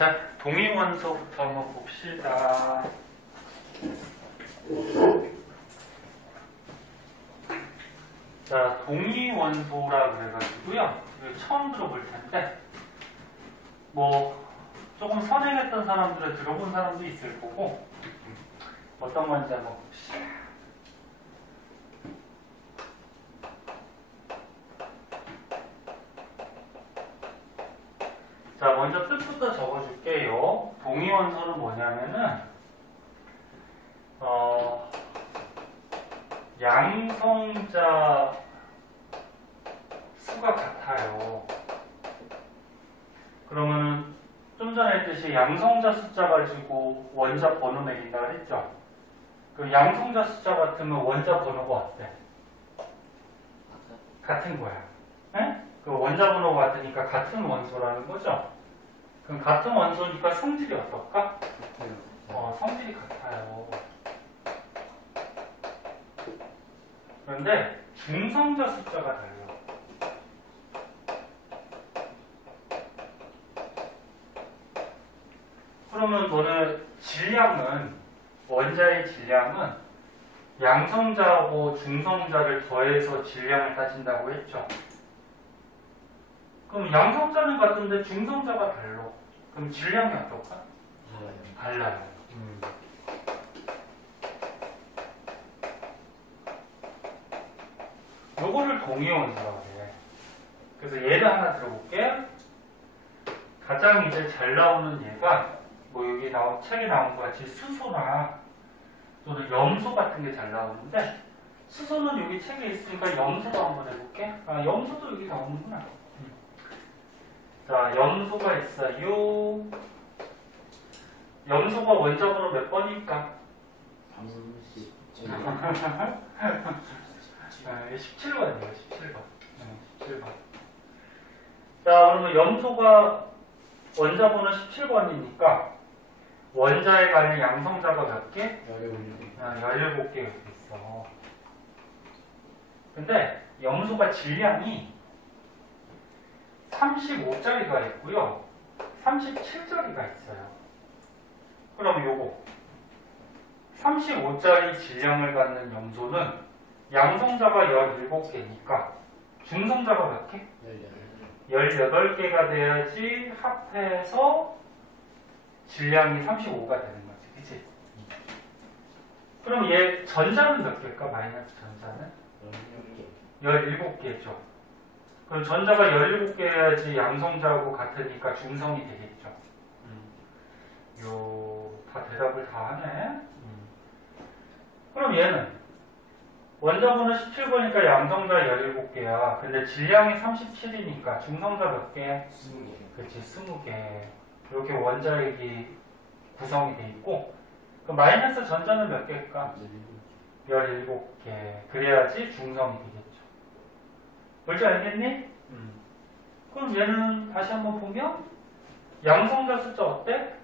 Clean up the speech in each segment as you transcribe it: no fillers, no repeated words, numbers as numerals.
자, 동위원소부터 한번 봅시다. 자, 동위원소라 그래가지고요. 이거 처음 들어볼 텐데, 뭐, 조금 선행했던 사람들은 들어본 사람도 있을 거고, 어떤 건지 한번 봅시다. 자, 먼저 뜻부터 적어줄게요. 동위원소는 뭐냐면은, 양성자 수가 같아요. 그러면은, 좀 전에 했듯이 양성자 숫자 가지고 원자 번호 매긴다 그랬죠? 그 양성자 숫자 같으면 원자 번호가 어때? 같은 거야. 네? 그 원자 번호가 같으니까 같은 원소라는 거죠? 그럼 같은 원소니까 성질이 어떨까? 성질이 같아요. 그런데 중성자 숫자가 달라요. 그러면 너는 질량은, 원자의 질량은 양성자하고 중성자를 더해서 질량을 따진다고 했죠? 그럼 양성자는 같은데 중성자가 달라. 그럼 질량이 어떨까? 달라요. 요거를 동위원소라고 해. 그래서 예를 하나 들어볼게. 가장 이제 잘 나오는 예가 뭐 여기 책에 나온 것 같이 수소나 또는 염소 같은 게 잘 나오는데, 수소는 여기 책에 있으니까 염소도 한번 해볼게. 아, 염소도 여기 나오는구나. 자, 염소가 있어요. 염소가 원자번호 몇 번일까? 17번이에요. 17번. 17번. 자, 그러면 염소가 원자번호 17번이니까 원자에 가는 양성자가 몇 개? 17개 이렇게 있어. 근데 염소가 질량이 35짜리가 있고요. 37짜리가 있어요. 그럼 요거 35짜리 질량을 갖는 염소는 양성자가 17개니까 중성자가 몇 개? 18개가 돼야지 합해서 질량이 35가 되는 거지. 그치? 그럼 얘 전자는 몇 개일까? 마이너스 전자는? 17개죠. 그럼 전자가 17개여야지 양성자하고 같으니까 중성이 되겠죠. 다 대답을 다 하네. 그럼 얘는 원자번호 17번이니까 양성자 17개야. 근데 질량이 37이니까 중성자 몇 개? 20개. 그치, 20개. 이렇게 원자액이 구성이 돼 있고, 그 마이너스 전자는 몇 개일까? 17개. 그래야지 중성이 되겠죠. 뭔지 알겠니? 그럼 얘는 다시 한번 보면 양성자 숫자 어때?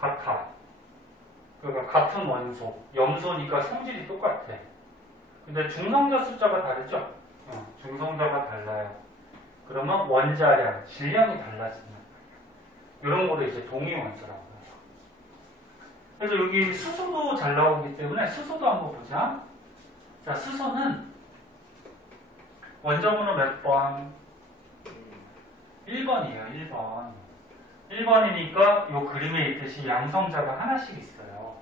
같아. 그러니까 같은 원소. 염소니까 성질이 똑같아. 근데 중성자 숫자가 다르죠? 중성자가 달라요. 그러면 원자량, 질량이 달라지는 거예요. 이런 거를 이제 동위원소라고 해요. 그래서 여기 수소도 잘 나오기 때문에 수소도 한번 보자. 자, 수소는 원자번호 몇 번? 1번이에요. 1번. 1번이니까 이 그림에 있듯이 양성자가 하나씩 있어요.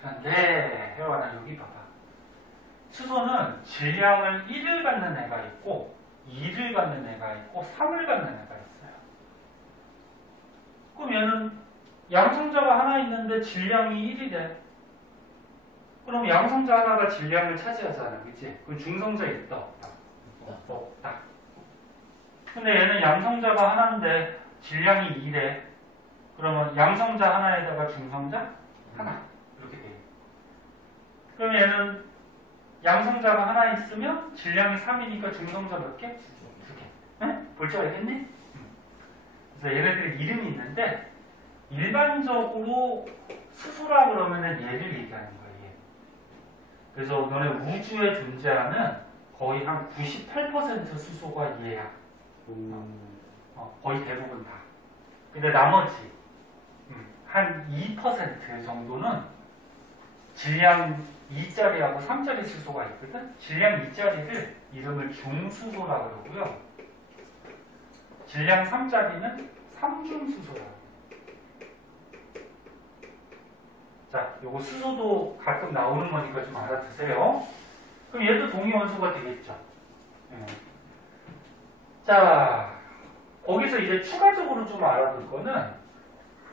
그런데 혜원아 여기 봐봐. 수소는 질량을 1을 갖는 애가 있고 2를 갖는 애가 있고 3을 갖는 애가 있어요. 그럼 얘는 양성자가 하나 있는데 질량이 1이래. 그럼 양성자 하나가 질량을 차지하잖아. 그치? 그럼 중성자 있다 없다? 없다. 근데 얘는 양성자가 하나인데 질량이 2래. 그러면 양성자 하나에다가 중성자 하나. 이렇게 돼요. 그럼 얘는 양성자가 하나 있으면 질량이 3이니까 중성자 몇 개? 2개. 네? 볼 줄 알겠니? 그래서 얘네들 이름이 있는데 일반적으로 수소라 그러면은 얘를 얘기하는 거예요. 그래서 너네 우주에 존재하는 거의 한 98% 수소가 얘야. 거의 대부분 다. 근데 나머지 한 2% 정도는 질량 2짜리하고 3짜리 수소가 있거든. 질량 2짜리를 이름을 중수소라고 그러고요. 질량 3짜리는 삼중수소라고. 자, 요거 수소도 가끔 나오는 거니까 좀 알아두세요. 그럼 얘도 동위원소가 되겠죠. 자, 거기서 이제 추가적으로 좀 알아둘 거는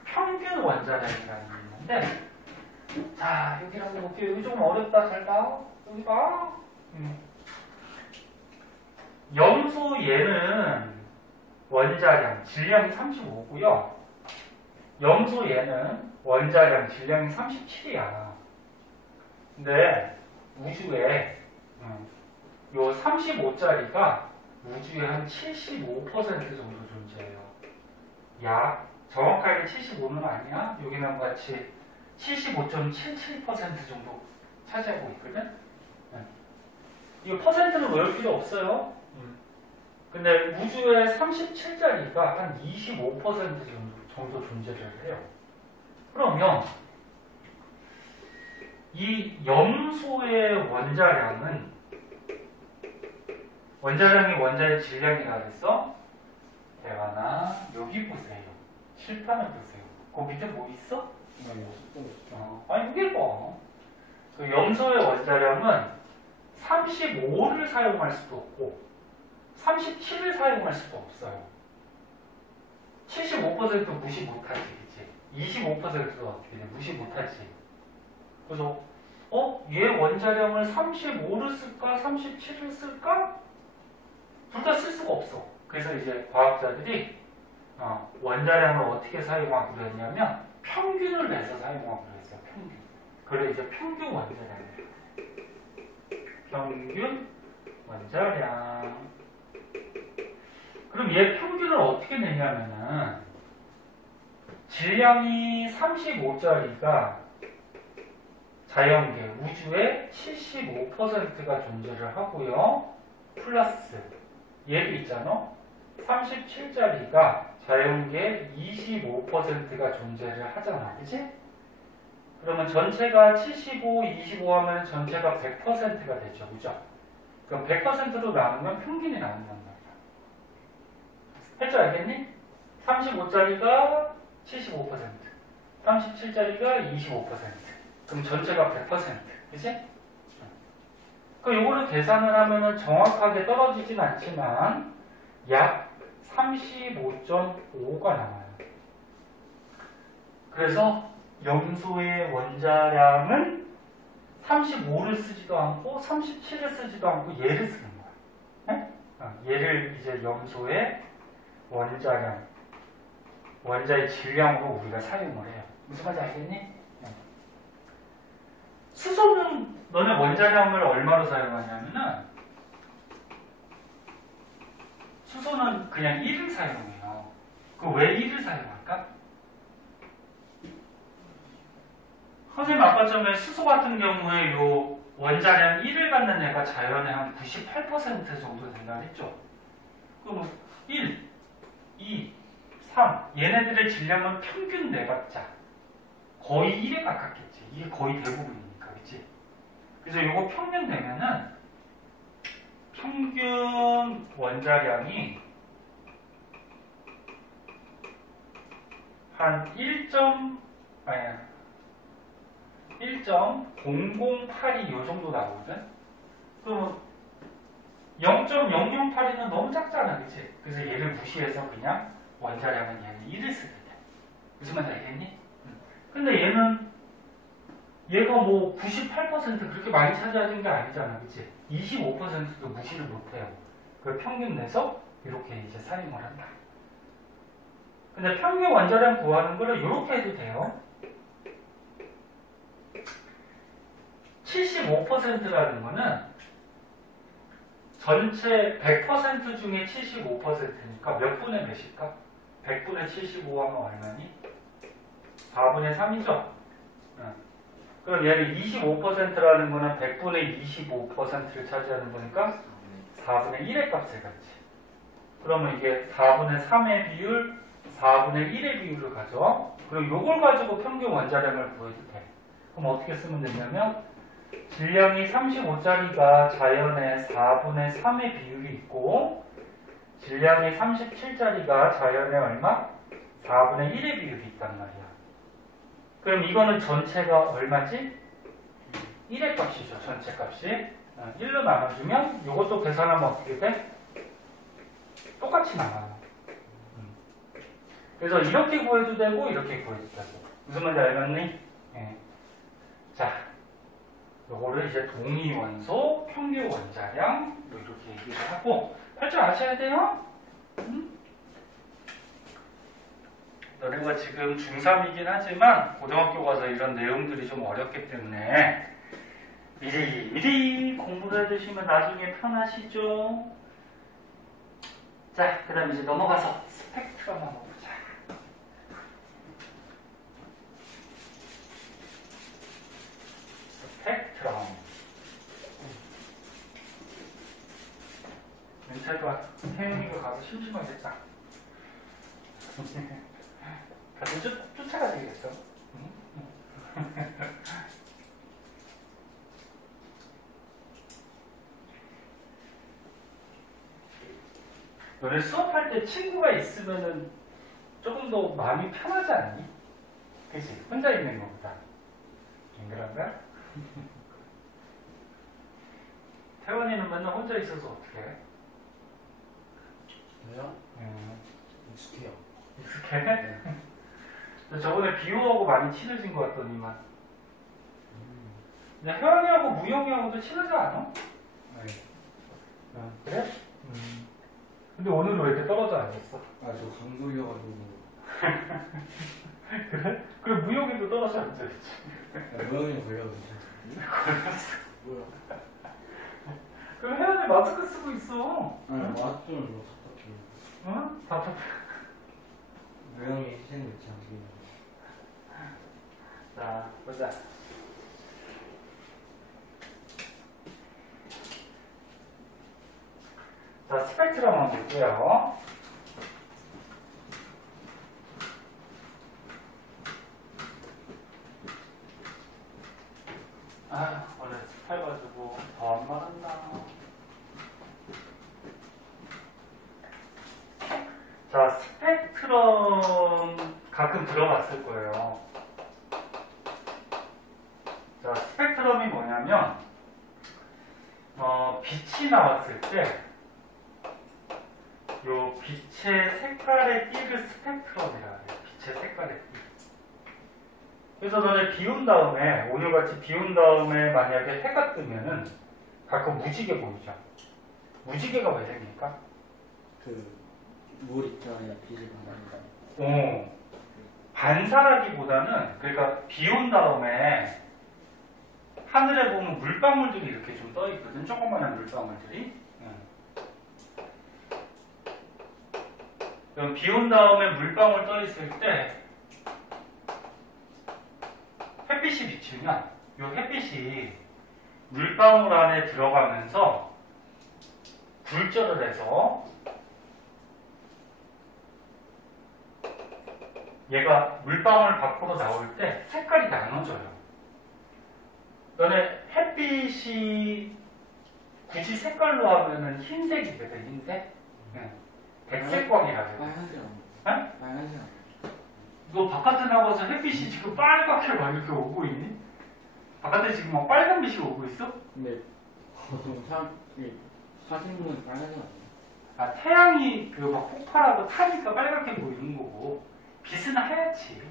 평균 원자량이라는 게 있는데, 자, 여기 한번 볼게요. 여기 좀 어렵다. 잘 봐. 여기 봐. 염소 얘는 원자량, 질량이 35고요. 염소 얘는 원자량, 질량이 37이야. 근데 우주에 요 35짜리가 우주의 한 75% 정도 존재해요. 약 정확하게 75는 아니야. 여기는 같이 75.77% 정도 차지하고 있거든. 이거 퍼센트는 외울 필요 없어요. 근데 우주의 37짜리가 한 25% 정도 존재를 해요. 그러면 이 염소의 원자량이 원자의 질량이라 그랬어? 대화나 여기 보세요. 실판을 보세요. 그 밑에 뭐 있어? 아니 이게 뭐? 그 염소의 원자량은 35를 사용할 수도 없고 37을 사용할 수도 없어요. 75% 무시 못하지, 그치? 25%도 어떻게 돼? 무시 못하지. 그래서 얘 원자량을 35를 쓸까? 37을 쓸까? 둘 다 쓸 수가 없어. 그래서 이제 과학자들이 원자량을 어떻게 사용하기로 했냐면 평균을 내서 사용하기로 했어요. 평균. 그래 이제 평균 원자량이에요. 평균 원자량. 그럼 얘 평균을 어떻게 내냐면은 질량이 35짜리가 자연계 우주의 75%가 존재를 하고요. 플러스 얘도 있잖아. 37짜리가 자연계 25%가 존재를 하잖아. 그치? 그러면 전체가 75, 25 하면 전체가 100%가 되죠. 그죠? 그럼 100%로 나누면 평균이 나온단 말이야. 할 줄 알겠니? 35짜리가 75%, 37짜리가 25%. 그럼 전체가 100%. 그치? 그럼 요거를 계산을 하면은 정확하게 떨어지진 않지만 약 35.5가 나와요. 그래서 염소의 원자량은 35를 쓰지도 않고 37을 쓰지도 않고 얘를 쓰는 거야. 네? 얘를 이제 염소의 원자량, 원자의 질량으로 우리가 사용을 해요. 무슨 말인지 알겠니? 수소는 너네 원자량을 얼마로 사용하냐면은 수소는 그냥 1을 사용해요. 그 왜 1을 사용할까? 선생님 아까 전에 수소 같은 경우에 요 원자량 1을 갖는 애가 자연의 한 98% 정도 된다 했죠. 그럼 1, 2, 3 얘네들의 질량은 평균 내봤자 거의 1에 가깝겠지. 이게 거의 대부분이니까, 그치? 그래서 요거 평균 되면은 평균 원자량이 한 1.008이 요 정도 나오거든? 그럼 0.008이는 너무 작잖아, 그치? 그래서 얘를 무시해서 그냥 원자량은 얘는 1을 쓰게 돼. 무슨 말인지 알겠니? 근데 얘가 뭐 98% 그렇게 많이 차지하는 게 아니잖아, 그치? 25%도 무시를 못해요. 그 평균 내서 이렇게 이제 사용을 한다. 근데 평균 원자량 구하는 거를 이렇게 해도 돼요. 75%라는 거는 전체 100% 중에 75%니까 몇 분의 몇일까? 100분의 75 하면 얼마니? 4분의 3이죠? 그럼 얘는 25%라는 거는 100분의 25%를 차지하는 거니까 4분의 1의 값을 갖지. 그러면 이게 4분의 3의 비율, 4분의 1의 비율을 가져. 그럼 요걸 가지고 평균 원자량을 구해도 돼. 그럼 어떻게 쓰면 되냐면 질량이 35짜리가 자연의 4분의 3의 비율이 있고 질량이 37짜리가 자연의 얼마? 4분의 1의 비율이 있단 말이야. 그럼 이거는 전체가 얼마지? 1의 값이죠. 전체 값이. 1로 나눠주면 이것도 계산하면 어떻게 돼? 똑같이 나와요. 그래서 이렇게 구해도 되고 이렇게 구해도 되고. 무슨 말인지 알겠니? 예. 자, 요거를 이제 동위원소 평균 원자량 이렇게 얘기를 하고 할 줄 아셔야 돼요. 너네가 지금 중3이긴 하지만 고등학교 가서 이런 내용들이 좀 어렵기 때문에 미리 공부를 해두시면 나중에 편하시죠. 자, 그 다음 이제 넘어가서 스펙트럼 한번 보자. 스펙트럼. 멘탈과 태영이가 가서 심심하겠다. 가서 쫓아가야 되겠어. 너네 수업할 때 친구가 있으면은 조금 더 마음이 편하지 않니? 그치? 혼자 있는 것보다. 안 그런가? 태원이는 맨날 혼자 있어서 어떡해? 저요? 익숙해요. 익숙해? 네. 저번에 비호하고 많이 친해진 것 같더니만. 그냥 혜원이하고 무영이하고도 친하지 않아? 네. 그래? 근데 오늘은 왜 이렇게 떨어져 앉았어? 아, 저 강도이어가지고. 그래? 그래, 무영이도 떨어져 앉아있지. 모형이 걸려서 걸렸어. 뭐야? 그럼 혜원이 마스크 쓰고 있어. 아니, 마스크는 뭐 답답해. 응? 답답해. 모형이 희생이 있지 않습니다. 자, 보자. 자, 스펙트럼 한번 볼게요. 아휴, 원래 습해가지고 더 안 말한다. 자, 스펙트럼 가끔 들어봤을 거예요. 자, 스펙트럼이 뭐냐면 빛이 나왔을 때 요 빛의 색깔의 띠를 스펙트럼이라 해요. 빛의 색깔의 띠. 그래서 너네 비운 다음에, 오늘같이 비운 다음에 만약에 해가 뜨면은 가끔 무지개 보이죠? 무지개가 왜 생길까? 물 있잖아요. 빛이 반사한다. 반사라기보다는, 그러니까 비온 다음에 하늘에 보면 물방울들이 이렇게 좀 떠 있거든. 조그마한 물방울들이. 그럼 비온 다음에 물방울 떠 있을 때 햇빛이 비치면 이 햇빛이 물방울 안에 들어가면서 굴절을 해서 얘가 물방울 밖으로 나올 때 색깔이 나눠져요. 너네 햇빛이 굳이 색깔로 하면은 흰색이거든, 흰색? 백색광이라고 해요. 빨간색 아니에요? 응? 빨간색 아니에요? 너 바깥에 나가서 햇빛이 지금 빨갛게 막 이렇게 오고 있니? 바깥에 지금 막 빨간 빛이 오고 있어? 근데 보통 사람들이 사진은 빨간색 아니에요? 아, 태양이 그 막 폭발하고 타니까 빨갛게 보이는 거고 빛은 하얗지.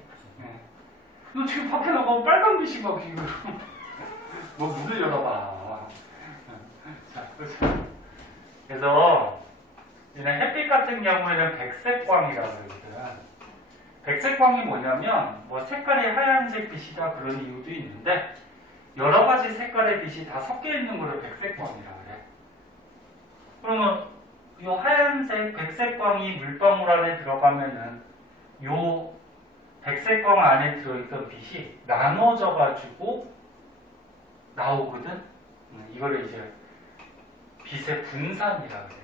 너 지금 밖에 나가면 빨간 빛이 막 지금 뭐 문을 열어봐. 자, 그래서 얘는 햇빛 같은 경우에는 백색광이라고 그러거든. 백색광이 뭐냐면 뭐 색깔이 하얀색 빛이다 그런 이유도 있는데 여러 가지 색깔의 빛이 다 섞여 있는 거를 백색광이라고 그래. 그러면 이 하얀색 백색광이 물방울 안에 들어가면은 요 백색광 안에 들어있던 빛이 나눠져 가지고 나오거든. 이거를 이제 빛의 분산이라고 그래.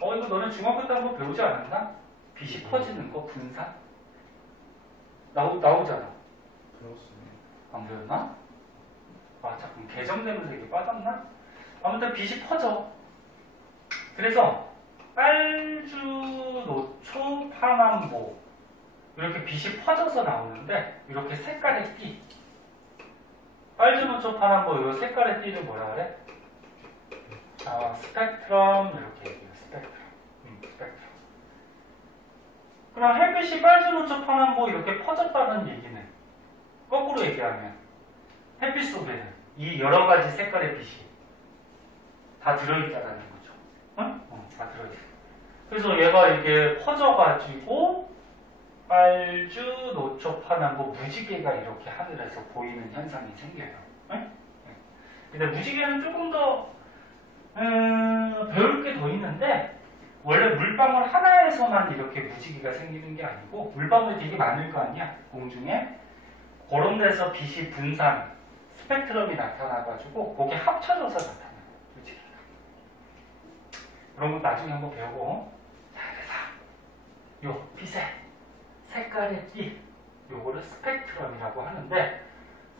이거 너네 중학교 때 한번 배우지 않았나? 빛이 퍼지는 거 분산 나오잖아. 그렇습니다. 안 보였나? 아 잠깐 개정되면서 이게 빠졌나? 아무튼 빛이 퍼져. 그래서 빨주, 노초, 파남보 이렇게 빛이 퍼져서 나오는데 이렇게 색깔의 띠 빨주, 노초, 파남보 이 색깔의 띠를 뭐라 그래? 스펙트럼 이렇게 얘기해요. 스펙트럼. 그럼 햇빛이 빨주, 노초, 파남보 이렇게 퍼졌다는 얘기는 거꾸로 얘기하면 햇빛 속에는 이 여러 가지 색깔의 빛이 다 들어있다는 거죠. 응? 다 들어있어. 그래서 얘가 이렇게 퍼져가지고 빨주, 노초, 파남보 무지개가 이렇게 하늘에서 보이는 현상이 생겨요. 응? 근데 무지개는 조금 더 배울 게 더 있는데 원래 물방울 하나에서만 이렇게 무지개가 생기는 게 아니고 물방울이 되게 많을 거 아니야 공중에. 그런 데서 빛이 분산 스펙트럼이 나타나가지고 그게 합쳐져서 나타나요 무지개가. 그런 거 나중에 한번 배우고. 자 그래서 요 빛의 색깔의 띠 요거를 스펙트럼이라고 하는데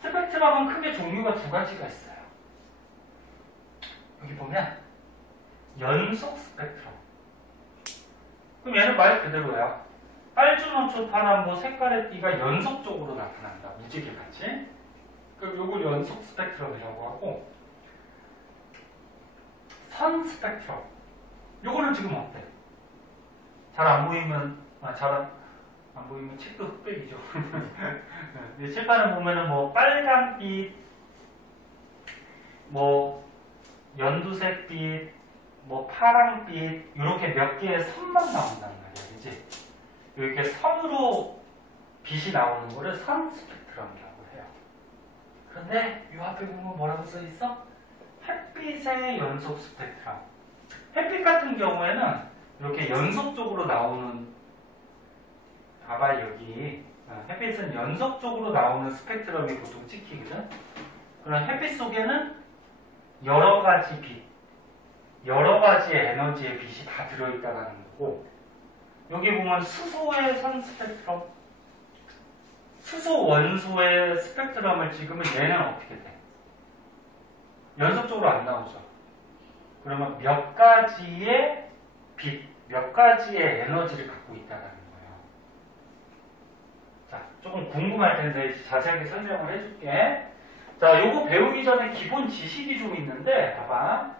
스펙트럼은 크게 종류가 두 가지가 있어요. 여기 보면 연속 스펙트럼. 그럼 얘는 말 그대로야. 빨주, 노초, 파남보 색깔의 띠가 연속적으로 나타난다. 무지개같이. 그럼 요걸 연속 스펙트럼이라고 하고 선 스펙트럼. 요거는 지금 어때? 잘 안 보이면 잘 안 보이면 책도 흑백이죠. 칠판을 보면은 뭐 빨간빛, 뭐 연두색빛, 뭐 파랑빛 이렇게 몇 개의 선만 나온단 말이야, 그지? 이렇게 선으로 빛이 나오는 거를 선 스펙트럼이라고 해요. 그런데 이 앞에 보면 뭐라고 써 있어? 햇빛의 연속 스펙트럼. 햇빛 같은 경우에는 이렇게 연속적으로 나오는, 봐봐 여기 햇빛은 연속적으로 나오는 스펙트럼이 보통 찍히거든. 그럼 햇빛 속에는 여러 가지 빛, 여러 가지의 에너지의 빛이 다 들어있다는 거고, 여기 보면 수소의 선 스펙트럼, 수소 원소의 스펙트럼을 찍으면 얘는 어떻게 돼? 연속적으로 안 나오죠. 그러면 몇 가지의 빛, 몇 가지의 에너지를 갖고 있다는 거예요. 자, 조금 궁금할 텐데 자세하게 설명을 해줄게. 자, 요거 배우기 전에 기본 지식이 좀 있는데, 봐봐.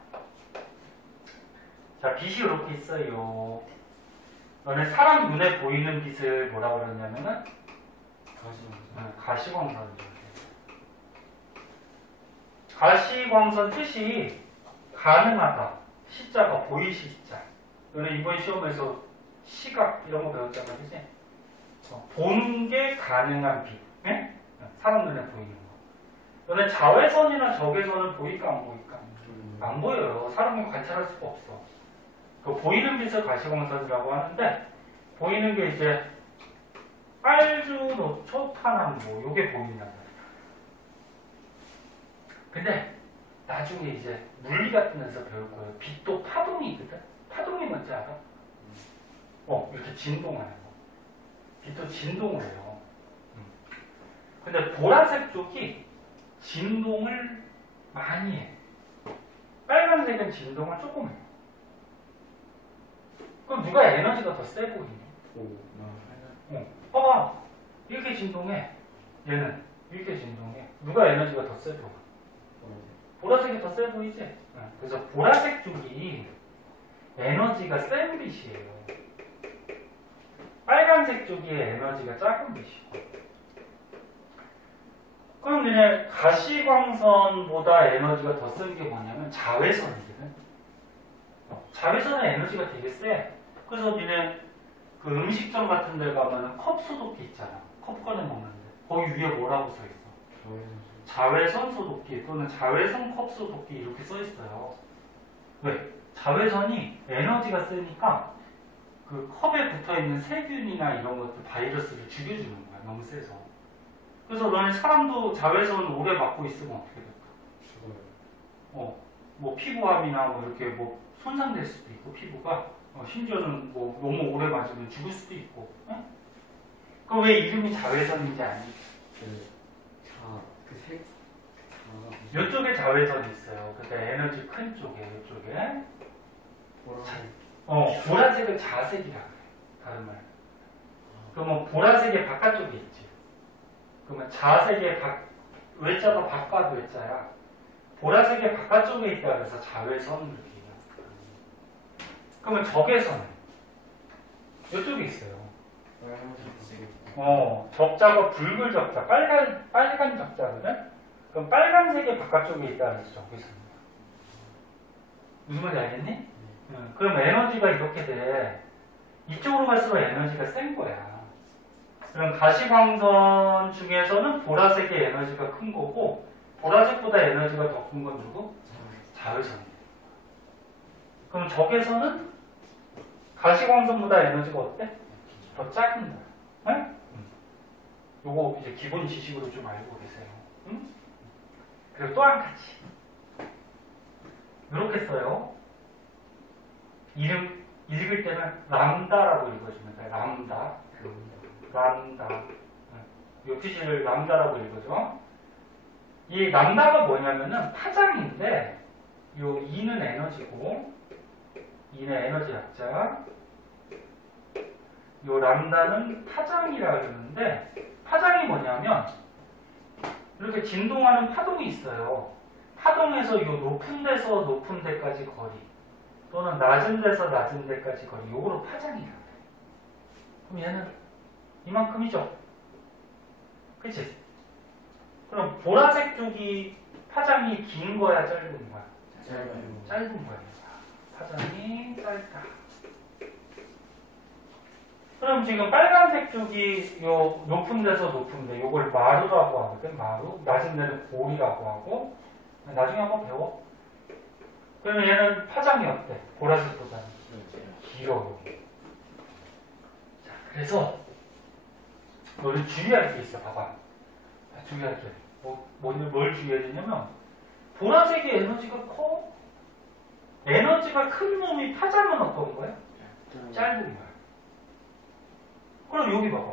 자, 빛이 이렇게 있어요. 너네 사람 눈에 보이는 빛을 뭐라고 그러냐면은 가시광선. 가시광선 뜻이 가능하다. 시자가 보이시자. 너네 이번 시험에서 시각 이런 거 배웠잖아, 그치? 보는 게 가능한 빛. 네? 사람 눈에 보이는 거. 너네 자외선이나 적외선은 보일까 안 보일까? 안 보여요. 사람은 관찰할 수가 없어. 그 보이는 빛을 가시광선이라고 하는데, 보이는 게 이제 빨주, 노초, 파남보 요게 보인단 말이야. 근데 나중에 이제 물리 같은 데서 배울 거예요. 빛도 파동이 있거든. 파동이 뭔지 알아? 이렇게 진동하는 거. 빛도 진동을 해요. 근데 보라색 쪽이 진동을 많이 해. 빨간색은 진동을 조금 해요. 그럼 누가 에너지가 더 세 보이니? 봐봐. 이렇게 진동해. 얘는 이렇게 진동해. 누가 에너지가 더 세 보여? 보라색이 더 세 보이지? 그래서 보라색 쪽이 에너지가 센 빛이에요. 빨간색 쪽이 에너지가 작은 빛이고. 그럼 그냥 가시광선보다 에너지가 더 센 게 뭐냐면 자외선이거든. 자외선의 에너지가 되게 세. 그래서 니네 그 음식점 같은 데 가면 컵 소독기 있잖아. 컵 꺼내 먹는데 거기 위에 뭐라고 써 있어? 자외선 소독기 또는 자외선 컵 소독기 이렇게 써 있어요. 왜? 자외선이 에너지가 세니까 그 컵에 붙어 있는 세균이나 이런 것들 바이러스를 죽여주는 거야. 너무 세서. 그래서 너네 사람도 자외선 오래 맞고 있으면 어떻게 될까? 죽어요. 뭐 피부암이나 뭐 이렇게 뭐 손상될 수도 있고 피부가 심지어는 뭐 너무 오래 맞으면 죽을 수도 있고. 그럼 왜 이름이 자외선인지 아니? 이쪽에 자외선이 있어요. 그때 에너지 큰 쪽에, 이쪽에. 보라색을 자색이라 그래. 다른 말. 그러면 보라색의 바깥쪽에 있지. 그러면 자색의 외자가 바깥 외자야. 보라색의 바깥쪽에 있다 그래서 자외선 이렇게 얘기합니다. 그러면 적외선은 이쪽에 있어요. 적자가 붉은 적자, 빨간 적자거든? 그럼 빨간색의 바깥쪽에 있다 그래서 적외선입니다. 무슨 말인지 알겠니? 그럼 에너지가 이렇게 돼. 이쪽으로 갈수록 에너지가 센 거야. 그럼 가시광선 중에서는 보라색의 에너지가 큰 거고, 보라색보다 에너지가 더 큰 건 누구? 자외선이에요. 그럼 적외선은 가시광선보다 에너지가 어때? 더 작은 거야. 네? 요거 이제 기본 지식으로 좀 알고 계세요. 응? 그리고 또 한 가지. 이렇게 써요. 이름 읽을 때는 람다라고 읽어주면 돼요. 람다. 이 표시를 람다라고 읽어줘. 이 람다가 뭐냐면은 파장인데, 요 E는 에너지고, E는 에너지 약자, 요 람다는 파장이라 그러는데, 파장이 뭐냐면 이렇게 진동하는 파동이 있어요. 파동에서 요 높은 데서 높은 데까지 거리, 또는 낮은 데서 낮은 데까지 거리, 요거로 파장이라 그래. 그럼 얘는 이만큼이죠. 그치? 그럼 보라색 쪽이 파장이 긴 거야, 짧은 거야? 짧은 거야. 파장이 짧다. 그럼 지금 빨간색 쪽이 요 높은 데서 높은데 요걸 마루라고 하거든. 마루. 낮은 데는 골이라고 하고. 나중에 한번 배워. 그러면 얘는 파장이 어때? 보라색보다는 길어. 자, 그래서 너를 주의할 게 있어. 봐봐. 주의할 게. 뭘 주의해야 되냐면, 보라색의 에너지가 커. 에너지가 큰 놈이 파장은 어떤 거야? 짧은 거야. 그럼 여기 봐봐.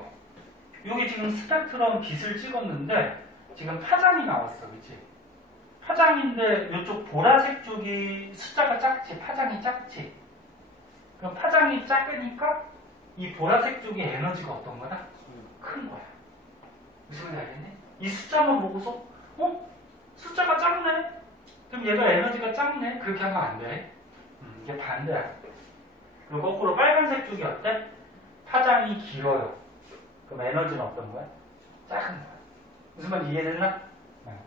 여기 지금 스펙트럼 빛을 찍었는데 지금 파장이 나왔어. 그치? 파장인데 이쪽 보라색 쪽이 숫자가 작지, 파장이 작지. 그럼 파장이 작으니까 이 보라색 쪽의 에너지가 어떤 거다? 큰 거야. 무슨 말인지 알겠니? 이 숫자만 보고서 숫자가 작네? 그럼 얘가 에너지가 작네? 그렇게 하면 안 돼. 이게 반대야. 그리고 거꾸로 빨간색 쪽이 어때? 파장이 길어요. 그럼 에너지는 어떤 거야? 작은 거야. 무슨 말인지 이해됐나? 네.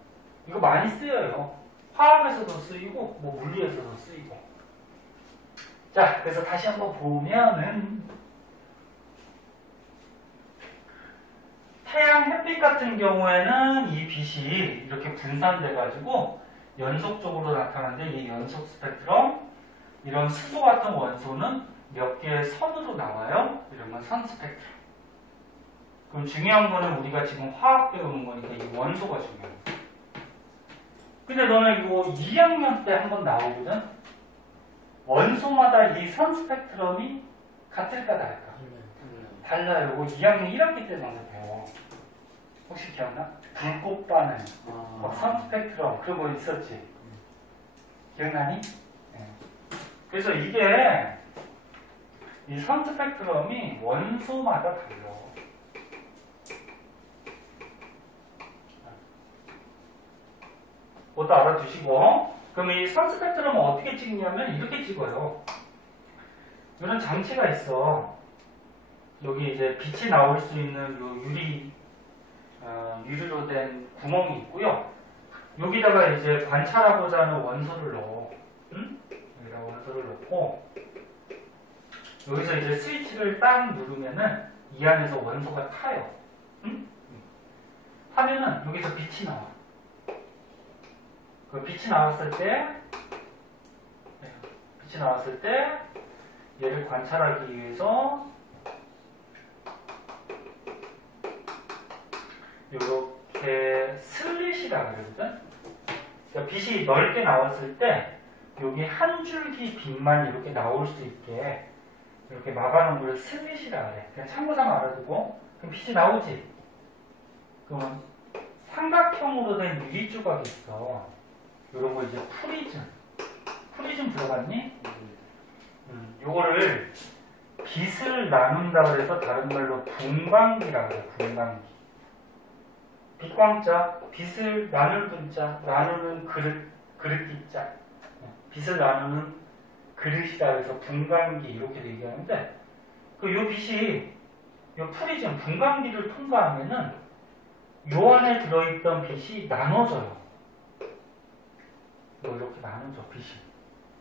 이거 많이 쓰여요. 화학에서도 쓰이고 뭐 물리에서도 쓰이고. 자, 그래서 다시 한번 보면은 태양 햇빛 같은 경우에는 이 빛이 이렇게 분산돼 가지고 연속적으로 나타나는데, 이 연속 스펙트럼, 이런 수소 같은 원소는 몇 개의 선으로 나와요. 이런 건 선 스펙트럼. 그럼 중요한 거는 우리가 지금 화학 배우는 거니까 이 원소가 중요해. 근데 너는 이거 2학년 때 한번 나오거든? 원소마다 이 선 스펙트럼이 같을까 다를까? 달라요. 이거 2학년 1학기 때 너는 배워. 혹시 기억나? 불꽃반응, 선 스펙트럼, 그런 거 있었지? 기억나니? 네. 그래서 이게 이 선 스펙트럼이 원소마다 달라. 그것도 알아두시고. 그럼 이 선 스펙트럼은 어떻게 찍냐면 이렇게 찍어요. 이런 장치가 있어. 여기 이제 빛이 나올 수 있는 요 유리로 된 구멍이 있고요. 여기다가 이제 관찰하고자 하는 원소를 넣어. 응? 여기다 원소를 넣고, 여기서 이제 스위치를 딱 누르면은 이 안에서 원소가 타요. 응? 타면은 여기서 빛이 나와. 그 빛이 나왔을 때 얘를 관찰하기 위해서 이렇게 슬릿이라고 그러거든. 그러니까 빛이 넓게 나왔을 때 여기 한 줄기 빛만 이렇게 나올 수 있게 이렇게 막아놓은 걸 슬릿이라 그래. 그냥 참고삼아 알아두고. 그럼 빛이 나오지? 그러면 삼각형으로 된 유리 조각이 있어. 이런 거 이제 프리즘. 프리즘 들어봤니? 요거를 빛을 나눈다 그래서 다른 말로 분광기라고 해요. 분광기. 빛광자, 빛을 나눌 분자, 나누는 그릇기자. 빛을 나누는 그릇이라 해서 분광기 이렇게 얘기하는데 요 빛이 요 프리즘 분광기를 통과하면은 요 안에 들어있던 빛이 나눠져요. 이렇게 나눠져 빛이.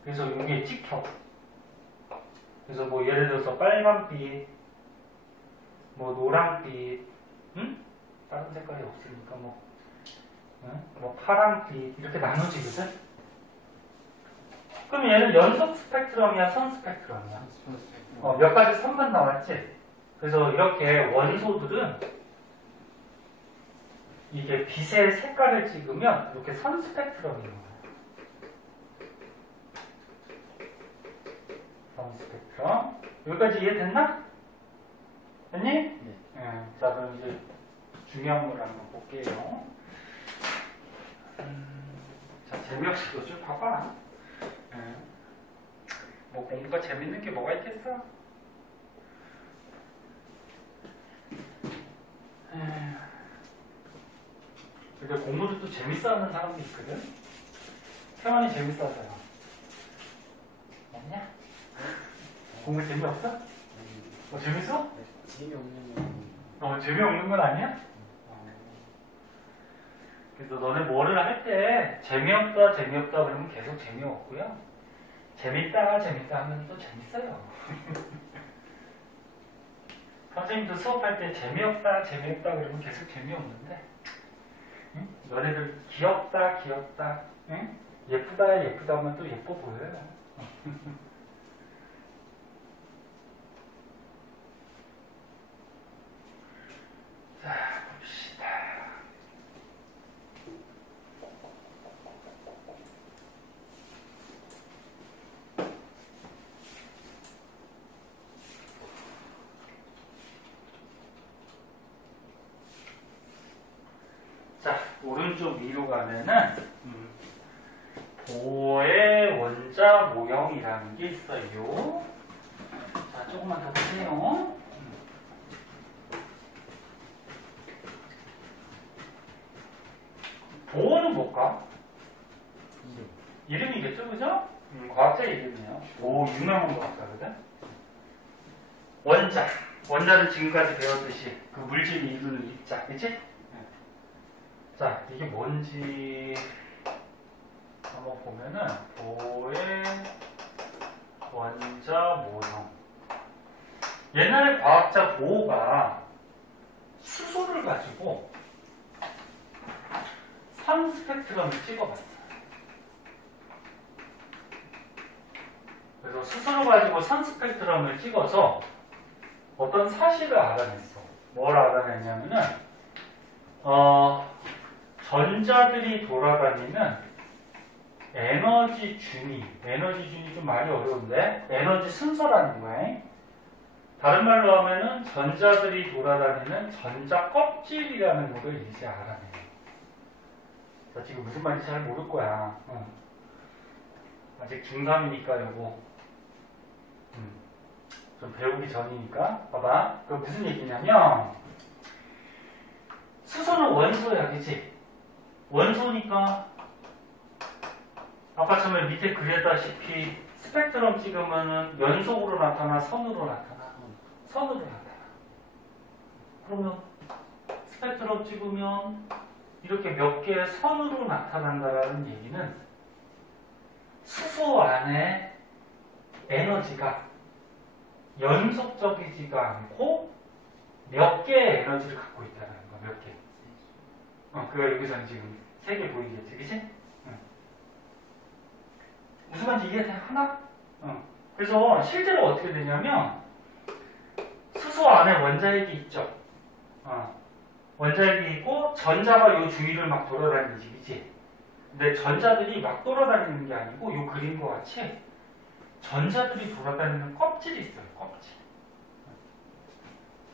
그래서 이게 찍혀. 그래서 뭐 예를 들어서 빨간빛, 뭐 노란빛, 다른 색깔이 없으니까 뭐 파란빛 이렇게 나눠지거든. 그럼 얘는 연속 스펙트럼이야, 선 스펙트럼이야? 몇 가지 선만 나왔지? 그래서 이렇게 원소들은 이게 빛의 색깔을 찍으면 이렇게 선 스펙트럼이에요. 선 스펙트럼. 여기까지 이해됐나? 됐니? 네. 자, 그럼 이제 중요한 걸 한번 볼게요. 자, 재미없이 너 좀 봐봐. 뭐 공부가 재밌는 게 뭐가 있겠어? 근데 공부를 또 재밌어 하는 사람도 있거든? 태환이 재밌어 하잖아. 맞냐? 공부 재미없어? 재밌어? 재미없는 재미없는 건 아니야? 그래서 너네 뭐를 할 때 재미없다 재미없다 그러면 계속 재미없고요. 재밌다 재밌다 하면 또 재밌어요. 선생님도 수업할 때 재미없다 재미없다 그러면 계속 재미없는데 응? 너네들 귀엽다 귀엽다 응? 예쁘다 예쁘다 하면 또 예뻐 보여요. 자 봅시다. 자, 오른쪽 위로 가면은 보의 원자 모형이라는 게 있어요. 자, 조금만 더 보세요. 보는 뭘까? 이름이겠죠, 그죠? 과학자 이름이에요. 보 유명한 과학자거든. 원자. 원자를 지금까지 배웠듯이 그 물질이 이루는 입자, 그치? 자, 이게 뭔지 한번 보면은 보의 원자 모형. 옛날에 과학자 보가 수소를 가지고 선 스펙트럼을 찍어봤어요. 그래서 수소를 가지고 선 스펙트럼을 찍어서 어떤 사실을 알아냈어. 뭘 알아냈냐면은 전자들이 돌아다니는 에너지 준위 좀 말이 어려운데 에너지 순서라는 거야. 다른 말로 하면은 전자들이 돌아다니는 전자 껍질이라는 걸 이제 알아내. 자, 지금 무슨 말인지 잘 모를 거야. 아직 중3이니까 요거 좀 배우기 전이니까 봐봐. 그 무슨 얘기냐면 수소는 원소야, 그치? 원소니까 아까 처음에 밑에 그렸다시피 스펙트럼 찍으면은 연속으로 나타나, 선으로 나타나. 선으로 나타나. 그러면 스펙트럼 찍으면 이렇게 몇 개의 선으로 나타난다는 얘기는 수소 안에 에너지가 연속적이지가 않고 몇 개의 에너지를 갖고 있다는 거, 몇 개. 그거 여기서는 지금 3개 보이겠지, 그치? 무슨 말인지 이해돼? 하나? 그래서 실제로 어떻게 되냐면 수소 안에 원자핵이 있죠. 원자핵이 있고 전자가 요 주위를 막 돌아다니지, 그치? 근데 전자들이 막 돌아다니는 게 아니고 요 그림과 같이 전자들이 돌아다니는 껍질이 있어요. 껍질.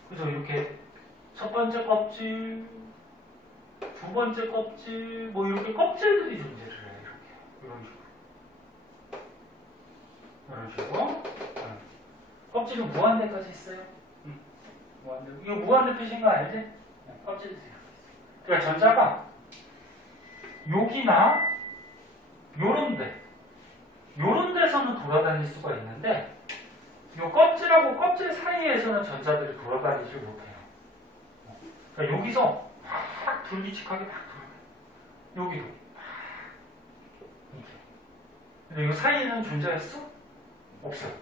그래서 이렇게 첫 번째 껍질, 두 번째 껍질, 뭐 이렇게 껍질들이 존재를 해요. 이렇게 이런 식으로. 이런 식으로. 껍질은 무한대까지 있어요. 무한대. 이거 무한대 표시인 거 알지? 껍질이 이렇게 있어요. 그러니까 전자가 여기나 요런 데서는 돌아다닐 수가 있는데 요 껍질하고 껍질 사이에서는 전자들이 돌아다니지 못해요. 그러니까 여기서 막 불규칙하게 막 돌아가요. 여기도 이렇게. 근데 이 사이에는 존재했어? 없어요.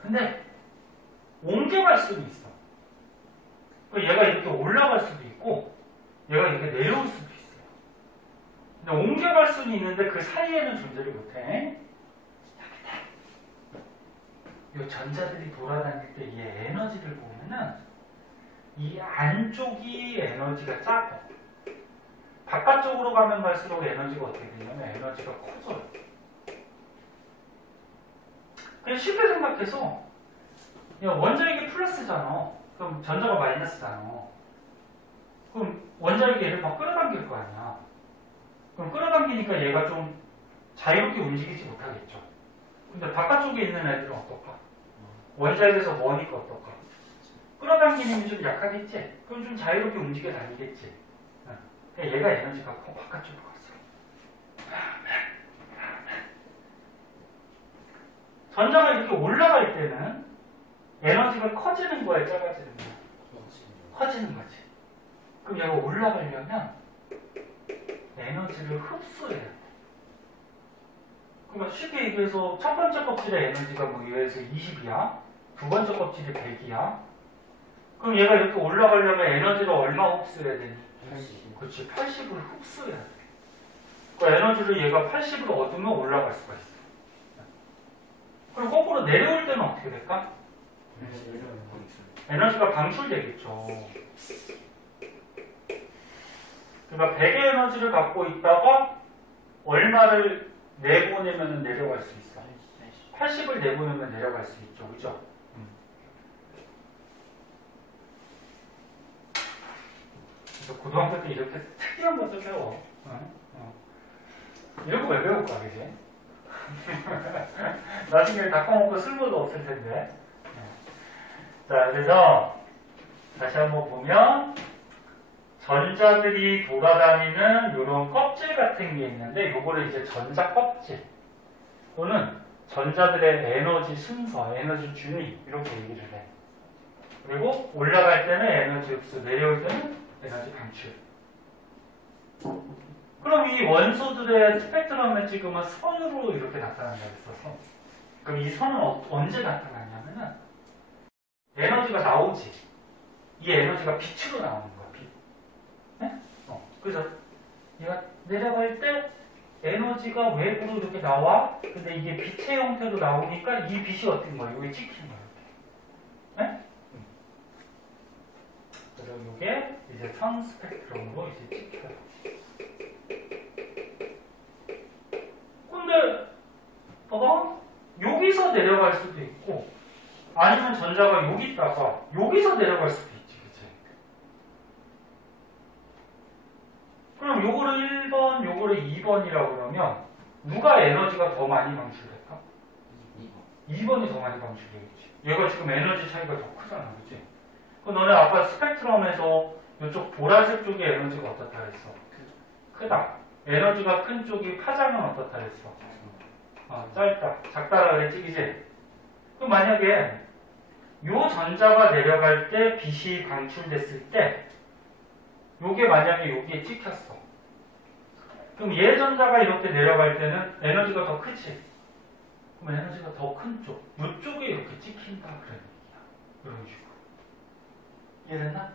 근데 옮겨갈 수는 있어. 그러니까 얘가 이렇게 올라갈 수도 있고 얘가 이렇게 내려올 수도 있어요. 근데 옮겨갈 수는 있는데 그 사이에는 존재를 못해. 이 전자들이 돌아다닐 때 이 에너지를 보면은 이 안쪽이 에너지가 작고 바깥쪽으로 가면 갈수록 에너지가 어떻게 되냐면 에너지가 커져요. 그냥 쉽게 생각해서 원자력이 플러스잖아. 그럼 전자가 마이너스잖아. 그럼 원자력이 얘를 막 끌어당길 거 아니야. 그럼 끌어당기니까 얘가 좀 자유롭게 움직이지 못하겠죠. 근데 바깥쪽에 있는 애들은 어떨까? 원자력에서 머니까 어떨까? 끌어당기는 힘이 좀 약하겠지? 그럼 좀 자유롭게 움직여 다니겠지? 그러니까 얘가 에너지가 커 바깥쪽으로 갔어. 전자가 이렇게 올라갈 때는 에너지가 커지는 거야, 작아지는 거야? 커지는 거지. 그럼 얘가 올라가려면 에너지를 흡수해야 돼. 그러니까 쉽게 얘기해서 첫 번째 껍질의 에너지가 뭐 얘에서 20이야. 두 번째 껍질이 100이야. 그럼 얘가 이렇게 올라가려면 에너지를 얼마 흡수해야 되니? 80. 그렇지, 80을 흡수해야 돼. 그 에너지를 얘가 80을 얻으면 올라갈 수가 있어. 그리고 거꾸로 내려올 때는 어떻게 될까? 에너지가 방출되겠죠. 그러니까 100의 에너지를 갖고 있다가 얼마를 내보내면 내려갈 수 있어? 80을 내보내면 내려갈 수 있죠. 그죠? 그래서 고등학교 때 이렇게 특이한 것도 배워. 이런 거 왜 배울 거야, 그지? 나중에 다 까먹고 쓸모도 없을 텐데. 자, 그래서 다시 한번 보면 전자들이 돌아다니는 이런 껍질 같은 게 있는데 요거를 이제 전자 껍질 또는 전자들의 에너지 순서, 에너지 준위 이렇게 얘기를 해. 그리고 올라갈 때는 에너지 흡수, 내려올 때는 에너지 방출. 그럼 이 원소들의 스펙트럼을 찍으면 선으로 이렇게 나타난다 그랬어서 그럼 이 선은 언제 나타나냐면은 에너지가 나오지. 이 에너지가 빛으로 나오는 거야. 빛. 네? 그래서 얘가 내려갈 때 에너지가 외부로 이렇게 나와. 근데 이게 빛의 형태로 나오니까 이 빛이 어떤 거예요? 여기 찍히는 거예요. 네? 그래서 이게 이제 선 스펙트럼으로 이제 찍혀요. 근데 봐봐. 여기서 내려갈 수도 있고 아니면 전자가 여기 있다가 여기서 내려갈 수도 있지. 그치? 그럼 요거를 1번, 요거를 2번이라고 그러면 누가 에너지가 더 많이 방출될까? 2번이 더 많이 방출되겠지. 얘가 지금 에너지 차이가 더 크잖아. 그치? 그럼 너네 아까 스펙트럼에서 이쪽 보라색 쪽의 에너지가 어떻다 했어? 크다. 에너지가 큰 쪽이 파장은 어떻다 했어? 짧다. 작다라 그랬지, 그치? 그럼 만약에 요 전자가 내려갈 때 빛이 방출됐을 때 요게 만약에 여기에 찍혔어. 그럼 얘 전자가 이렇게 내려갈 때는 에너지가 더 크지? 그럼 에너지가 더 큰 쪽, 요쪽에 이렇게 찍힌다 그런 얘기야. 이런 식으로. 이해됐나?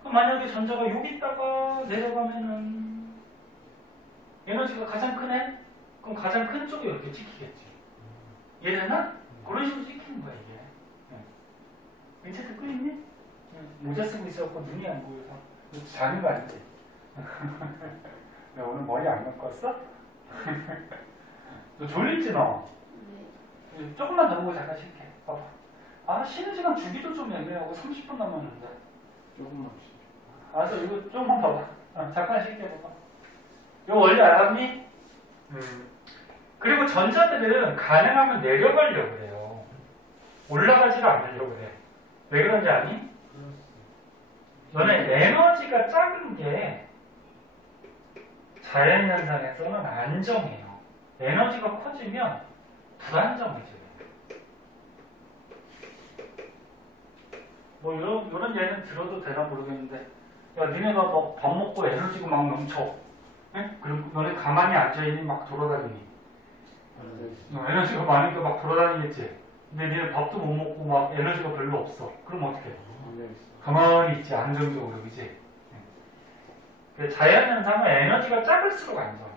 그럼 만약에 전자가 여기 있다가 내려가면은 에너지가 가장 크네? 그럼 가장 큰 쪽에 이렇게 찍히겠지. 이해됐나? 그런 식으로 찍히는 거야, 이게. 민채 듣고 있니? 모자 쓰고 있었고 눈이 안 보여서. 너 자는 거 아니지? 너 오늘 머리 안 감았어? 너 졸립지 너? 조금만 더 보고 잠깐 쉴게. 봐봐. 아, 쉬는 시간 주기도 좀 애매하고 30분 남았는데. 조금만. 알았어, 이거 조금만 봐봐. 잠깐 쉴게 봐봐. 이거 원리 알았니? 그리고 전자들은 가능하면 내려가려고 그래요. 올라가지를 않으려고 그래. 왜 그런지 아니? 너네 에너지가 작은 게 자연현상에서는 안정해요. 에너지가 커지면 불안정해져요. 뭐 이런 예는 들어도 되나 모르겠는데, 야 니네가 막 밥 먹고 에너지가 막 넘쳐. 에? 그리고 너네 가만히 앉아있니 막 돌아다니니. 에너지가 많으니까 막 돌아다니겠지. 근데 니네 밥도 못 먹고 막 에너지가 별로 없어. 그럼 어떻게 해? 가만히 있지, 안정적으로, 그지? 자연현상은 에너지가 작을수록 안정해.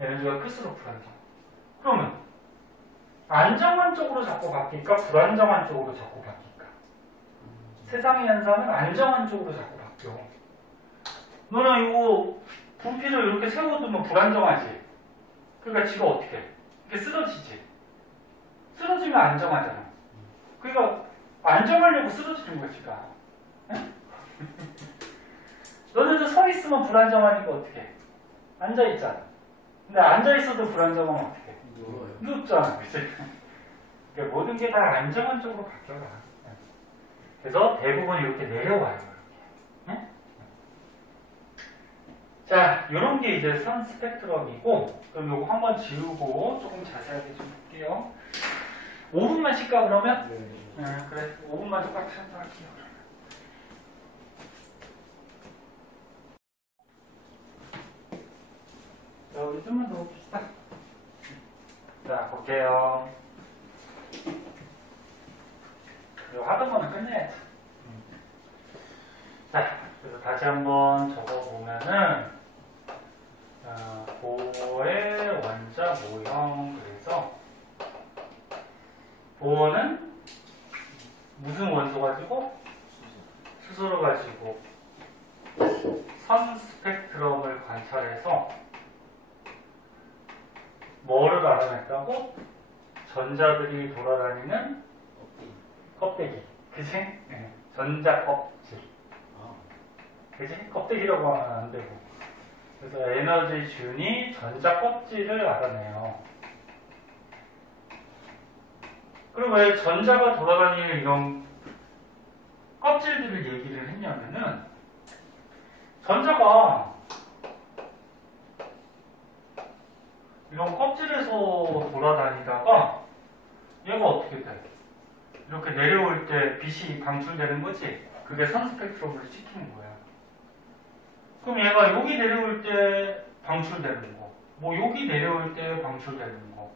에너지가 클수록 불안정. 그러면 안정한 쪽으로 자꾸 바뀔까? 불안정한 쪽으로 자꾸 바뀔까? 세상의 현상은 안정한 쪽으로 자꾸 바뀌어. 너는 이거 분필을 이렇게 세워두면 불안정하지? 그러니까 지가 어떻게 해? 이렇게 쓰러지지? 쓰러지면 안정하잖아. 그러니까 안정하려고 쓰러지는 거야, 지가. 너네도 서 있으면 불안정하니까 어떻게 해? 앉아있잖아. 근데 앉아있어도 불안정하면 어떻게 해? 누웠잖아, 그치? 그러니까 모든 게 다 안정한 쪽으로 바뀌어가. 그래서 대부분 이렇게 내려와요, 이렇게. 네? 자, 요런 게 이제 선 스펙트럼이고, 그럼 요거 한번 지우고 조금 자세하게 좀 볼게요. 5분만 쉴까, 그러면? 네, 그래. 5분만 좀 꽉 찬다 할게요. 자, 우리 좀만 더 봅시다. 자, 볼게요. 이거 하던 거는 끝내야지. 자, 그래서 다시 한번 적어보면은, 보호의 원자 모형. 그래서, 보호는 무슨 원소 가지고? 수소를 가지고, 선 스펙트럼을 관찰해서, 뭐를 알아냈다고? 전자들이 돌아다니는 껍데기. 그치? 네. 전자 껍질. 그치? 껍데기라고 하면 안 되고. 그래서 에너지 준이 전자 껍질을 알아내요. 그럼 왜 전자가 돌아다니는 이런 껍질들을 얘기를 했냐면은, 전자가 이런 껍질에서 돌아다니다가 얘가 어떻게 돼? 이렇게 내려올 때 빛이 방출되는 거지? 그게 선 스펙트럼으로 찍히는 거야. 그럼 얘가 여기 내려올 때 방출되는 거, 뭐 여기 내려올 때 방출되는 거,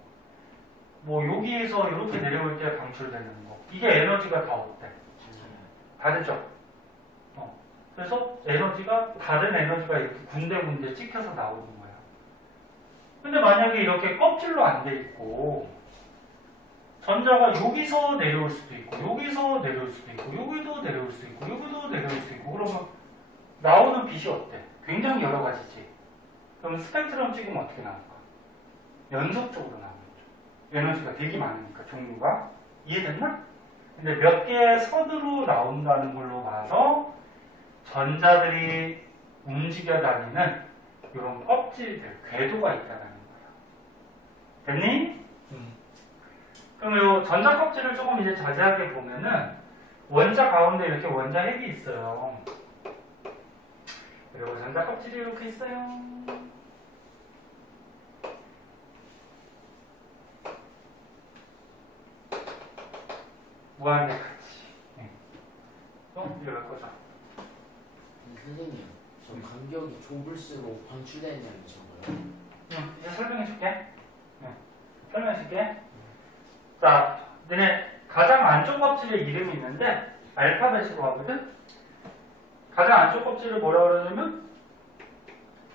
뭐 여기에서 이렇게 내려올 때 방출되는 거, 이게 에너지가 다 어때? 다르죠? 그래서 에너지가, 다른 에너지가 이렇게 군데군데 찍혀서 나오는 거야. 근데 만약에 이렇게 껍질로 안 돼 있고, 전자가 여기서 내려올 수도 있고, 여기서 내려올 수도 있고, 여기도 내려올 수 있고, 여기도 내려올 수 있고, 그러면 나오는 빛이 어때? 굉장히 여러 가지지. 그럼 스펙트럼 찍으면 어떻게 나올까? 연속적으로 나오는 거죠. 에너지가 되게 많으니까, 종류가. 이해됐나? 근데 몇 개의 선으로 나온다는 걸로 봐서 전자들이 움직여 다니는 이런 껍질들, 궤도가 있다는 거야. 됐니? 그럼 이 전자 껍질을 조금 이제 자세하게 보면은 원자 가운데 이렇게 원자 핵이 있어요. 그리고 전자 껍질이 이렇게 있어요. 무한대 같이. 이럴 거죠. 선생님, 저 간격이 좁을수록 방출되는 양이 적어요. 이제 설명해줄게. 설명해줄게. 자, 너네 가장 안쪽 껍질에 이름이 있는데 알파벳으로 하거든? 가장 안쪽 껍질을 뭐라 그러냐면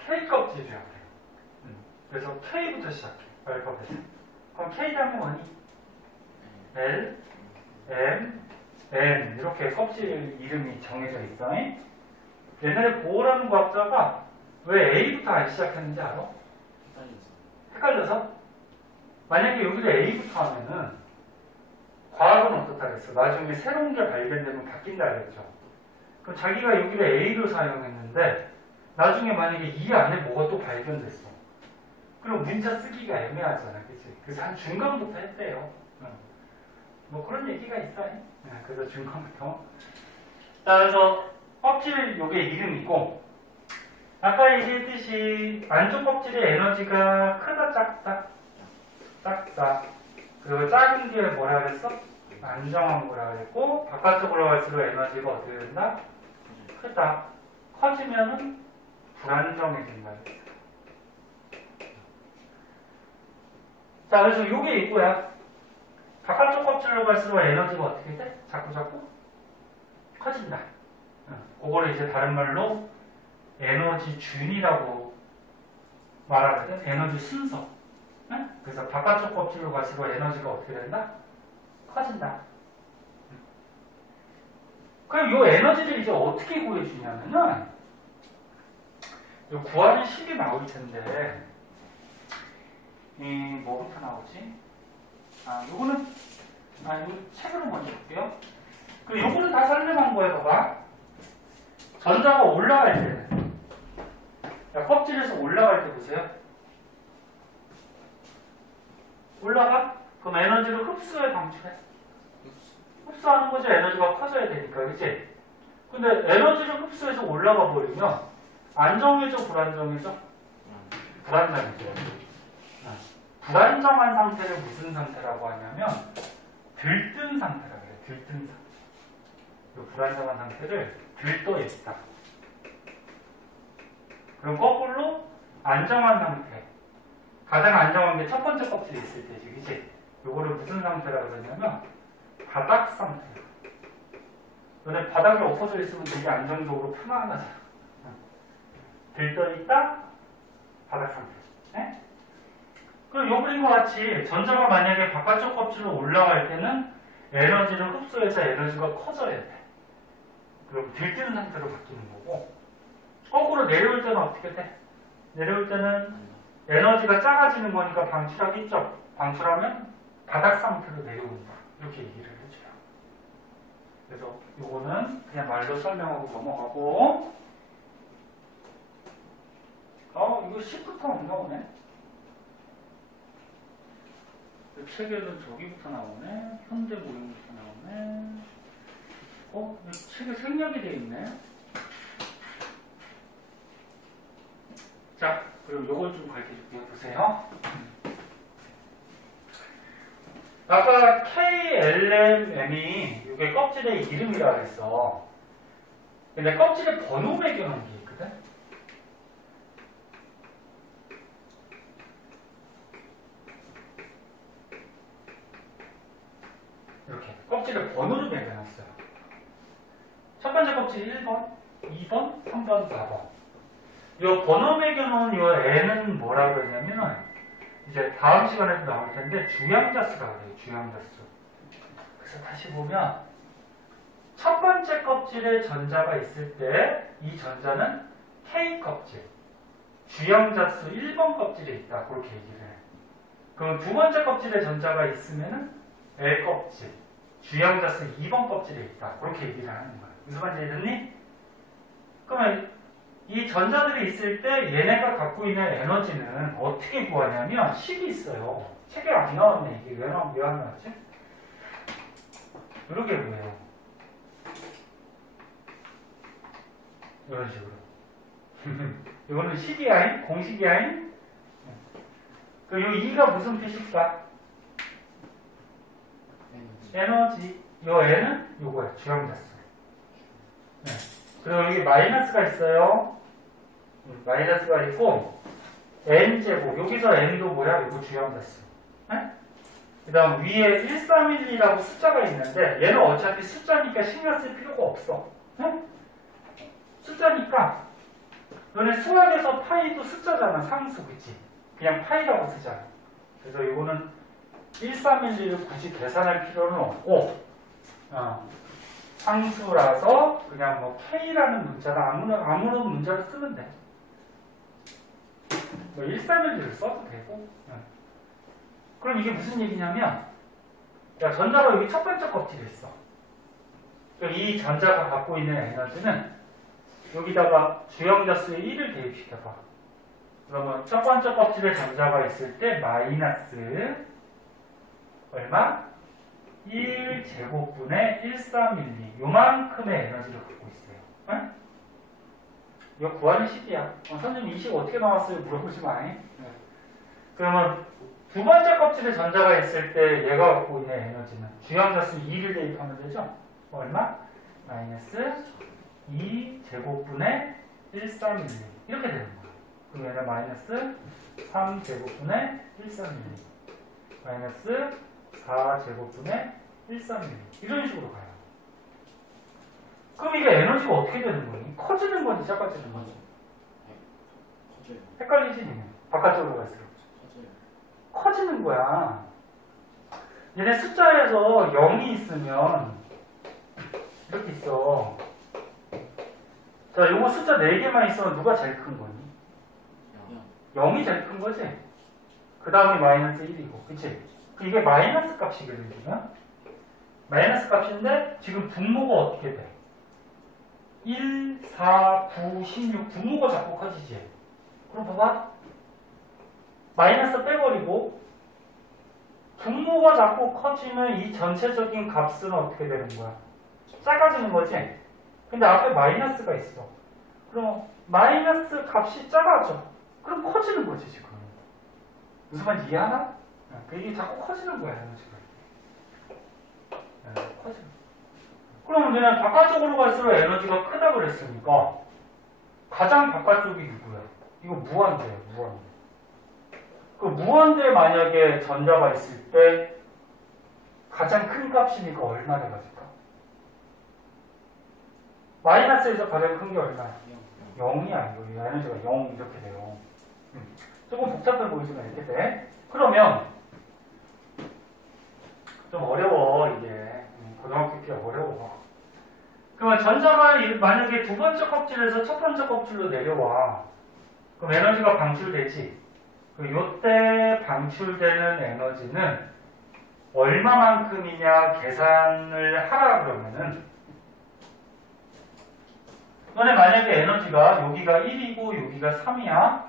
K 껍질이라고 해요. 그래서 K부터 시작해. 알파벳. 그럼 K 다음에 뭐니? L, M, N 이렇게 껍질 이름이 정해져 있어. 옛날에 보어라는 과학자가 왜 A부터 안 시작했는지 알아? 헷갈려서. 헷갈려서? 만약에 여기를 A부터 하면은 과학은 어떻다 그랬어? 나중에 새로운 게 발견되면 바뀐다 그랬죠. 그럼 자기가 여기를 A로 사용했는데 나중에 만약에 이 안에 뭐가 또 발견됐어. 그럼 문자 쓰기가 애매하잖아. 그치? 그래서 한 중간부터 했대요. 뭐 그런 얘기가 있어요. 그래서 중간부터. 자, 그래서 껍질 요게 이름이고 아까 얘기했듯이 안쪽 껍질의 에너지가 크다 작다? 작다. 그리고 작은 게 뭐라 그랬어? 안정한 거라 그랬고 바깥쪽으로 갈수록 에너지가 어떻게 된다? 크다. 커지면은 불안정해진다. 자, 그래서 요게 이거야. 바깥쪽 껍질로 갈수록 에너지가 어떻게 돼? 자꾸 커진다. 그거를 이제 다른 말로 에너지 준이라고 말하거든. 에너지 순서. 그래서 바깥쪽 껍질로 갈수록 에너지가 어떻게 된다? 커진다. 그럼 이 에너지를 이제 어떻게 구해주냐면은 요 구하는 식이 나올 텐데 뭐부터 나오지? 요거는 요 책으로 먼저 볼게요. 그리고 요거는 다 설명한 거예요. 봐봐. 전자가 올라갈 때 껍질에서 올라갈 때 보세요. 올라가? 그럼 에너지를 흡수해 방출해? 흡수하는 거죠. 에너지가 커져야 되니까. 그치? 근데 에너지를 흡수해서 올라가 버리면 안정해져 불안정해져? 불안정해져. 불안정한 상태를 무슨 상태라고 하냐면 들뜬 상태라고 해요. 들뜬 상태. 이 불안정한 상태를 들떠 있다. 그럼 거꾸로 안정한 상태. 가장 안정한 게 첫 번째 껍질이 있을 때지, 그치? 요거를 무슨 상태라고 그러냐면 바닥 상태. 너네 바닥에 엎어져 있으면 되게 안정적으로 편안하잖아. 들떠 있다, 바닥 상태. 네? 그럼 요 그림과 같이 전자가 만약에 바깥쪽 껍질로 올라갈 때는 에너지를 흡수해서 에너지가 커져야 돼. 그럼 들뜬 상태로 바뀌는 거고, 거꾸로 내려올 때는 어떻게 돼? 내려올 때는 에너지가 작아지는 거니까 방출하겠죠? 방출하면 바닥 상태로 내려온다. 이렇게 얘기를 해줘요. 그래서 요거는 그냥 말로 설명하고 넘어가고, 이거 10부터 안 나오네? 책에는 저기부터 나오네? 현재 모형부터 나오네? 이 책에 생략이 되어 있네? 자, 그럼 요걸 좀 밝혀줄게요. 보세요. 아까 KLMM이 이게 껍질의 이름이라 그랬어. 근데 껍질에 번호 매겨놓은 게 있거든? 이렇게 껍질에 번호를 매겨놨어요. 첫 번째 껍질 1번, 2번, 3번, 4번. 이 번호 매겨놓은 이 N은 뭐라 그러냐면은 이제 다음 시간에도 나올 텐데 주양자수라고 해요. 주양자수. 그래서 다시 보면 첫 번째 껍질에 전자가 있을 때 이 전자는 K 껍질, 주양자수 1번 껍질에 있다. 그렇게 얘기를 해. 그럼 두 번째 껍질에 전자가 있으면은 L 껍질, 주양자수 2번 껍질에 있다. 그렇게 얘기를 하는 거야. 무슨 말인지 이해됐니? 그러면 이 전자들이 있을 때 얘네가 갖고 있는 에너지는 어떻게 구하냐면 식이 있어요. 책에 안 나왔네. 이게 왜 안 나왔지? 이렇게 구해요. 이런 식으로. 이거는 식이야, 공식이야. 그 요 2가 무슨 뜻일까? 에너지. 요 N은 요거야. 주양자수. 네. 그리고 여기 마이너스가 있어요. 마이너스가 있고 n제곱. 여기서 n도 뭐야? 이거 주양자수. 네? 그 다음 위에 1312라고 숫자가 있는데 얘는 어차피 숫자니까 신경 쓸 필요가 없어. 네? 숫자니까 너네 수학에서 파이도 숫자잖아. 상수. 그치? 그냥 파이라고 쓰잖아. 그래서 이거는 1312를 굳이 계산할 필요는 없고 상수라서 그냥 뭐 K라는 문자나 아무런 문자를 쓰면 돼. 뭐 1312를 써도 되고. 그럼 이게 무슨 얘기냐면, 야, 전자가 여기 첫 번째 껍질에 있어. 이 전자가 갖고 있는 에너지는 여기다가 주영자 수의 1을 대입시켜봐. 그러면 첫 번째 껍질에 전자가 있을 때 마이너스 얼마? 1제곱분의 1312 요만큼의 에너지를 갖고 있어요. 응? 이거 구하는 식이야. 선생님 이 식 어떻게 나왔어요? 물어보지 마. 그러면 두 번째 껍질에 전자가 있을 때 얘가 갖고 있는 에너지는 주영자 수 2를 대입하면 되죠? 얼마? 마이너스 2제곱분의 1312 이렇게 되는 거야. 그럼 얘는 마이너스 3제곱분의 1312 마이너스 4제곱분의 1312 이런 식으로 가요. 그럼 이게 에너지가 어떻게 되는 거니? 커지는 건지 작아지는 건지? 커져요. 헷갈리지? 니는? 바깥쪽으로 갈수록 커지는 거야. 얘네 숫자에서 0이 있으면 이렇게 있어. 자, 요거 숫자 4개만 있으면 누가 제일 큰 거니? 0이 제일 큰 거지? 그 다음이 마이너스 1이고, 그치? 이게 마이너스 값이거든, 지금. 마이너스 값인데, 지금 분모가 어떻게 돼? 1, 4, 9, 16, 분모가 자꾸 커지지? 그럼 봐봐. 마이너스 빼버리고, 분모가 자꾸 커지면 이 전체적인 값은 어떻게 되는 거야? 작아지는 거지? 근데 앞에 마이너스가 있어. 그럼 마이너스 값이 작아져. 그럼 커지는 거지, 지금. 무슨 말인지 이해하나? 이게 자꾸 커지는 거야, 지금. 커지는. 그럼 우리는 바깥쪽으로 갈수록 에너지가 크다 그랬으니까 가장 바깥쪽이 누구야? 이거 무한대야, 무한대. 그 무한대에 만약에 전자가 있을 때 가장 큰 값이니까 얼마나 가질까? 마이너스에서 가장 큰 게 얼마야? 0이야. 이거 에너지가 0 이렇게 돼요. 조금 복잡해 보이지만 이렇게 돼. 그러면 좀 어려워 이게. 고등학교 때 어려워. 그러면 전자가 만약에 두 번째 껍질에서 첫 번째 껍질로 내려와. 그럼 에너지가 방출되지. 요때 방출되는 에너지는 얼마만큼이냐 계산을 하라 그러면은 너네 만약에 에너지가 여기가 1이고 여기가 3이야.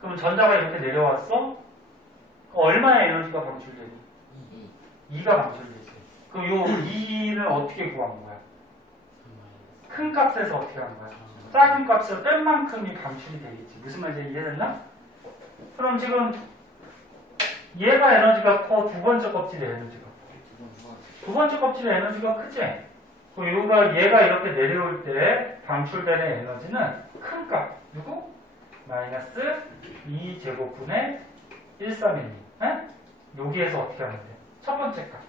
그럼 전자가 이렇게 내려왔어? 얼마의 에너지가 방출되니? 2가 방출되지. 그럼 요 2를 어떻게 구한 거야? 큰 값에서 어떻게 한 거야? 작은 값을 뺀 만큼이 방출이 되겠지. 무슨 말인지 이해됐나? 그럼 지금 얘가 에너지가 커, 두 번째 껍질의 에너지가 커. 두 번째 껍질의 에너지가 크지? 그럼 얘가 이렇게 내려올 때 방출되는 에너지는 큰 값. 누구? 마이너스 2제곱분의 1312. 여기에서 어떻게 하면 돼? 첫 번째 값.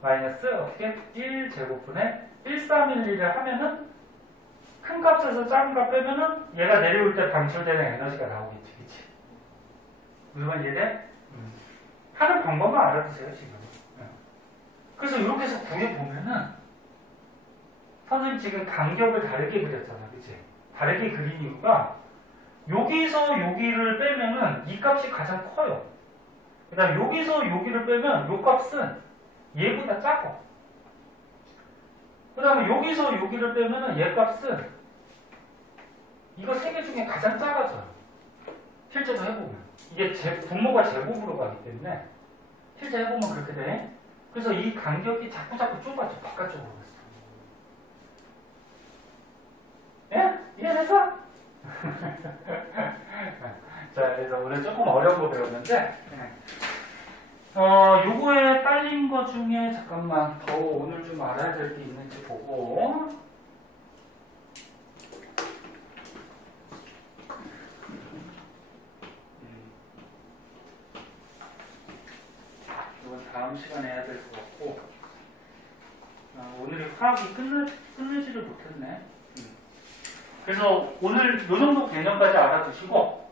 마이너스 어떻게? 1제곱분의 1312를 하면은 큰 값에서 작은 값 빼면은 얘가 내려올 때 방출되는 에너지가 나오겠지. 그치? 무슨 말인지 이해돼? 하는 방법만 알아두세요, 지금. 그래서 이렇게 해서 구해보면은 선생님 지금 간격을 다르게 그렸잖아. 그치? 다르게 그린 이유가 여기서 여기를 빼면은 이 값이 가장 커요. 그 다음 여기서 여기를 빼면 이 값은 얘보다 작아. 그 다음에 여기서 여기를 빼면은 얘 값은 이거 세 개 중에 가장 작아져요. 실제로 해보면. 이게 분모가 제곱으로 가기 때문에 실제 해보면 그렇게 돼. 그래서 이 간격이 자꾸 좁아져. 바깥쪽으로 갔어. 예? 이해됐어? 자, 그래서 오늘 조금 어려운 거 배웠는데 요거에 딸린 거 중에 잠깐만 더 오늘 좀 알아야 될 게 있는지 보고 이건 다음 시간에 해야 될 것 같고 오늘이 화학이 끝내지를 못했네. 그래서 오늘 요 정도 개념까지 알아두시고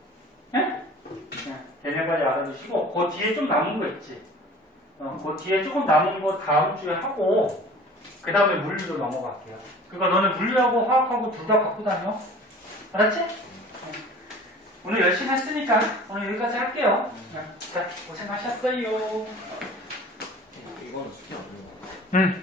개념까지 알아두시고 그 뒤에 좀 남은 거 있지. 그 뒤에 조금 남은 거 다음 주에 하고 그 다음에 물리로 넘어갈게요. 그러니까 너네 물리하고 화학하고 둘 다 갖고 다녀. 알았지? 오늘 열심히 했으니까 오늘 여기까지 할게요. 자, 고생하셨어요. 이거는 숙제 안 해요. 응.